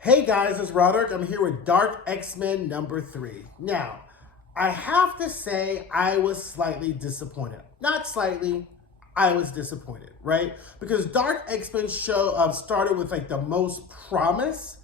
Hey guys, it's Roderick. I'm here with Dark X-Men number 3. Now, I have to say I was slightly disappointed. Not slightly, I was disappointed, right? Because Dark X-Men show started with like the most promise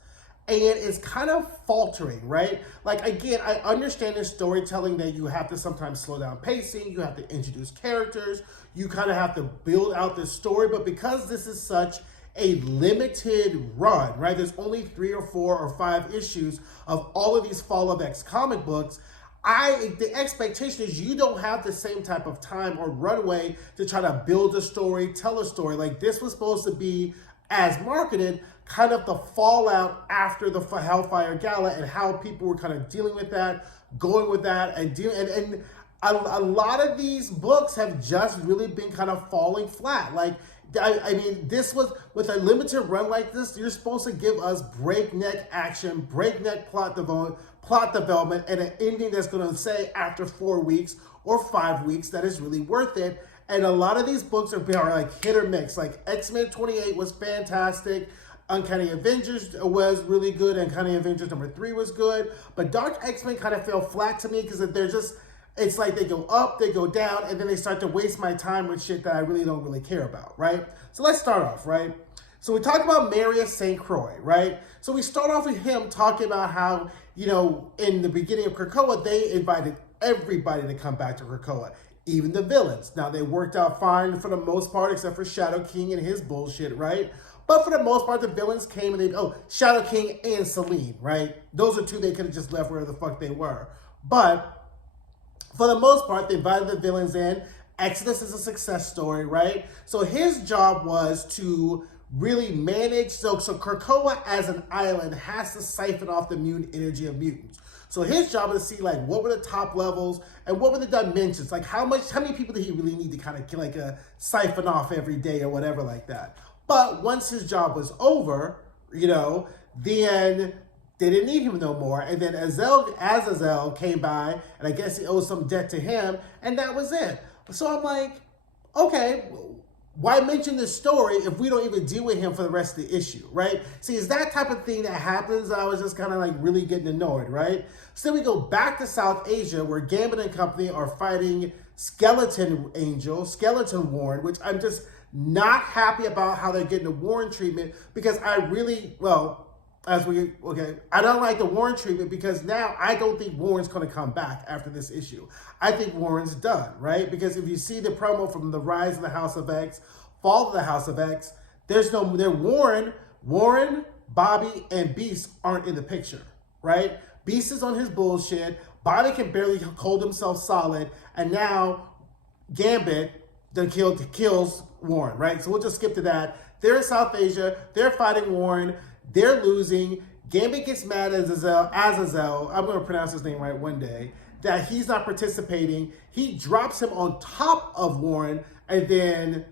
and it's kind of faltering, right? Like again, I understand in storytelling that you have to sometimes slow down pacing, you have to introduce characters, you kind of have to build out the story, but because this is such a limited run, right? There's only 3 or 4 or 5 issues of all of these Fall of X comic books. The expectation is you don't have the same type of time or runway to try to build a story, tell a story. Like this was supposed to be, as marketed, kind of the fallout after the Hellfire Gala and how people were kind of dealing with that, going with that, and a lot of these books have just really been kind of falling flat. Like I mean, this was with a limited run like this. You're supposed to give us breakneck action, breakneck plot development, and an ending that's going to say after 4 weeks or 5 weeks that is really worth it. And a lot of these books are like hit or miss. Like X-Men 28 was fantastic. Uncanny Avengers was really good. Uncanny Avengers number 3 was good. But Dark X-Men kind of fell flat to me because they're just, it's like they go up, they go down, and then they start to waste my time with shit that I really don't really care about, right? So let's start off, right? So we talk about Marius St. Croix, right? So we start off with him talking about how, in the beginning of Krakoa, they invited everybody to come back to Krakoa, even the villains. Now, they worked out fine for the most part, except for Shadow King and his bullshit, right? But for the most part, the villains came and Shadow King and Selene, right? Those are two they could have just left where the fuck they were. But for the most part, they invited the villains in. Exodus is a success story, right? So his job was to really manage, so Krakoa as an island has to siphon off the mutant energy of mutants. So his job is to see like what were the top levels and what were the dimensions, like how many people did he really need to kind of siphon off every day or whatever like that. But once his job was over, then they didn't need him no more. And then Azazel came by, and I guess he owed some debt to him, and that was it. So I'm like, okay, why mention this story if we don't even deal with him for the rest of the issue, right? See, it's that type of thing that happens. I was just kind of like really getting annoyed, right? So then we go back to South Asia where Gambit and company are fighting Skeleton Warren, which I'm just not happy about how they're getting the Warren treatment because I don't like the Warren treatment because now I don't think Warren's going to come back after this issue. I think Warren's done, right? Because if you see the promo from the Rise of the House of X, Fall of the House of X, Warren, Bobby, and Beast aren't in the picture, right? Beast is on his bullshit. Bobby can barely hold himself solid, and now Gambit kills Warren, right? So we'll just skip to that. They're in South Asia. They're fighting Warren. They're losing. Gambit gets mad at Azazel, I'm going to pronounce his name right one day, that he's not participating. He drops him on top of Warren, and then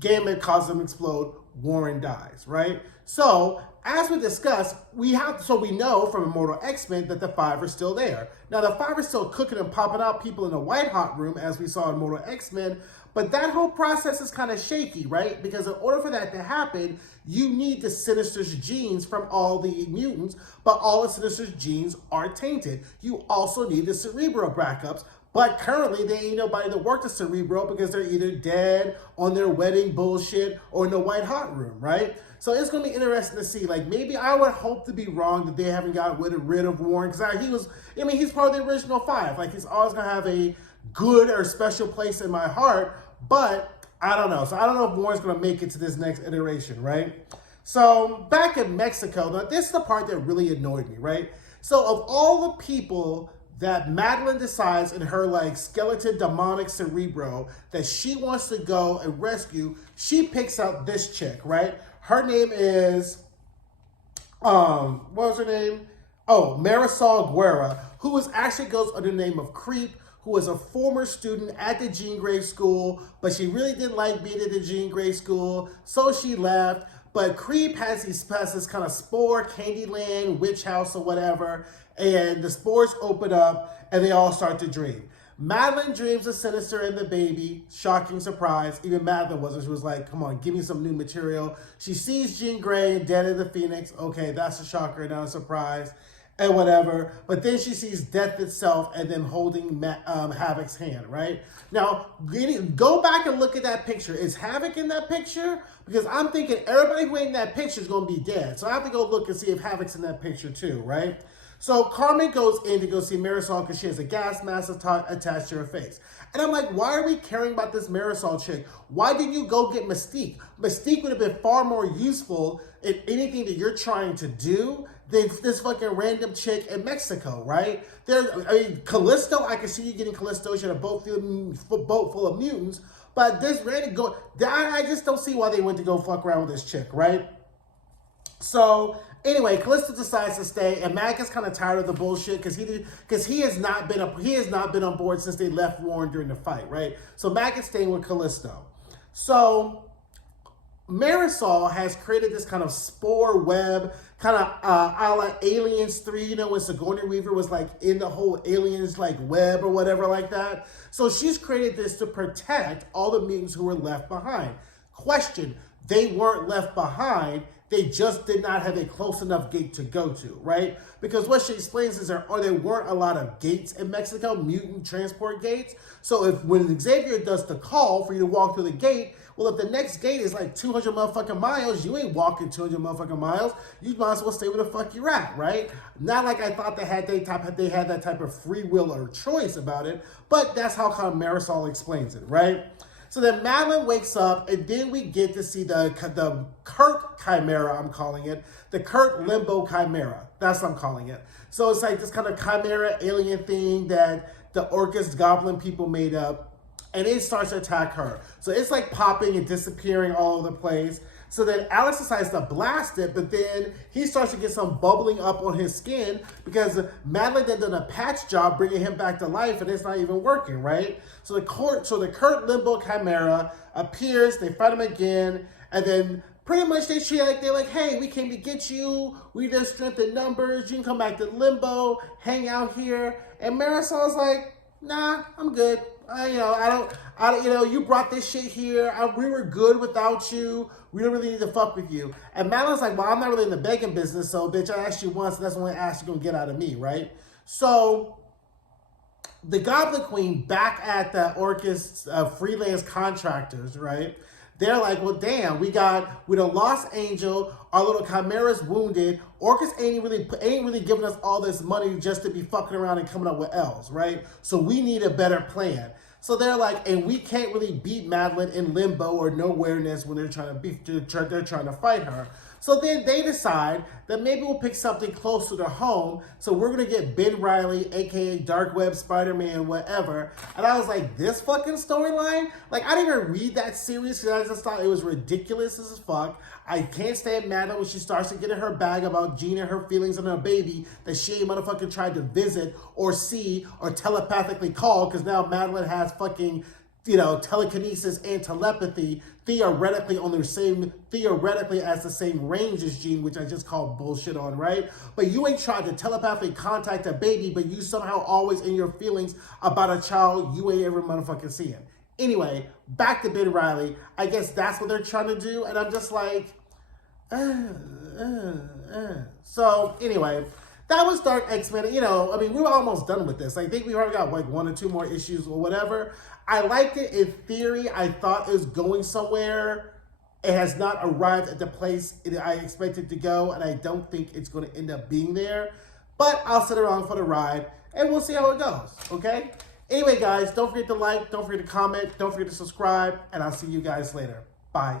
Gambit causes him to explode. Warren dies, right? So, as we discussed, we know from Immortal X-Men that the 5 are still there. Now, the 5 are still cooking and popping out people in the White Hot Room, as we saw in Immortal X-Men, but that whole process is kind of shaky, right? Because in order for that to happen, you need the Sinister's genes from all the mutants, but all the Sinister's genes are tainted. You also need the Cerebro backups, but currently there ain't nobody to work the Cerebro because they're either dead, on their wedding bullshit, or in the White Hot Room, right? So it's going to be interesting to see. Like, maybe I would hope to be wrong that they haven't gotten rid of Warren, because he's part of the original 5. Like, he's always going to have a good or special place in my heart, but I don't know. So I don't know if Warren's going to make it to this next iteration, right? So back in Mexico, now this is the part that really annoyed me, right? So of all the people that Madelyne decides in her like skeleton demonic Cerebro that she wants to go and rescue, she picks out this chick, right? Her name is, what was her name? Oh, Marisol Guerra, who actually goes under the name of Creep, who was a former student at the Jean Grey School, but she really didn't like being at the Jean Grey School, so she left. But Creep has this kind of spore, Candyland, witch house or whatever, and the spores open up and they all start to dream. Madelyne dreams of Sinister and the baby. Shocking surprise. Even Madelyne wasn't. She was like, come on, give me some new material. She sees Jean Grey and Dead of the Phoenix. Okay, that's a shocker, not a surprise. And whatever. But then she sees death itself and then holding Havoc's hand, right? Now, go back and look at that picture. Is Havoc in that picture? Because I'm thinking everybody who ain't in that picture is going to be dead. So I have to go look and see if Havoc's in that picture too, right? So Carmen goes in to go see Marisol because she has a gas mask attached to her face. And I'm like, why are we caring about this Marisol chick? Why didn't you go get Mystique? Mystique would have been far more useful in anything that you're trying to do than this fucking random chick in Mexico, right? Callisto, I can see you getting Callisto. She had a boat full of mutants. But this random I just don't see why they went to go fuck around with this chick, right? So anyway, Callisto decides to stay, and Mac is kind of tired of the bullshit because he has not been on board since they left Warren during the fight, right? So Mac is staying with Callisto. So Marisol has created this kind of spore web, kind of a la Aliens 3, you know, when Sigourney Weaver was like in the whole Aliens like web or whatever like that. So she's created this to protect all the mutants who were left behind. Question, they weren't left behind. They just did not have a close enough gate to go to, right? Because what she explains is there weren't a lot of gates in Mexico, mutant transport gates. So when Xavier does the call for you to walk through the gate, well, if the next gate is like 200 motherfucking miles, you ain't walking 200 motherfucking miles. You might as well stay where the fuck you're at, right? Not like I thought they had that type of free will or choice about it, but that's how kind of Marisol explains it, right? So then Madelyne wakes up, and then we get to see the Kurt Chimera, I'm calling it. The Kurt Limbo Chimera. That's what I'm calling it. So it's like this kind of chimera alien thing that the Orcus Goblin people made up, and it starts to attack her. So it's like popping and disappearing all over the place. So then Alex decides to blast it, but then he starts to get some bubbling up on his skin because Madelyne then done a patch job bringing him back to life, and it's not even working, right? So the Kurt Limbo Chimera appears, they fight him again, and then pretty much they're like, hey, we came to get you. We need strength in numbers. You can come back to Limbo, hang out here. And Marisol's like, nah, I'm good. You brought this shit here. We were good without you. We don't really need to fuck with you. And Madelyne's like, well, I'm not really in the begging business, so bitch, I asked you once, and that's the only ask you're gonna get out of me, right? So the Goblin Queen back at the Orcus freelance contractors, right? They're like, well, damn, we done lost Angel. Our little Chimera's wounded. Orcus ain't really giving us all this money just to be fucking around and coming up with L's, right? So we need a better plan. So they're like, and we can't really beat Madelyne in limbo or nowhereness when they're trying to fight her. So then they decide that maybe we'll pick something closer to home. So we're going to get Ben Reilly, a.k.a. Dark Web, Spider-Man, whatever. And I was like, this fucking storyline? Like, I didn't even read that series because I just thought it was ridiculous as fuck. I can't stand Madelyne when she starts to get in her bag about Jean and her feelings and her baby that she ain't motherfucking tried to visit or see or telepathically call because now Madelyne has fucking, telekinesis and telepathy theoretically as the same range as Jean, which I just call bullshit on, right? But you ain't tried to telepathically contact a baby, but you somehow always in your feelings about a child you ain't ever motherfucking seeing. Anyway, back to Ben Reilly. I guess that's what they're trying to do, and I'm just like, So anyway, that was Dark X-Men. We were almost done with this. I think we already got like 1 or 2 more issues or whatever. I liked it in theory. I thought it was going somewhere. It has not arrived at the place I expected to go, and I don't think it's going to end up being there. But I'll sit around for the ride, and we'll see how it goes, okay? Anyway, guys, don't forget to like, don't forget to comment, don't forget to subscribe, and I'll see you guys later. Bye.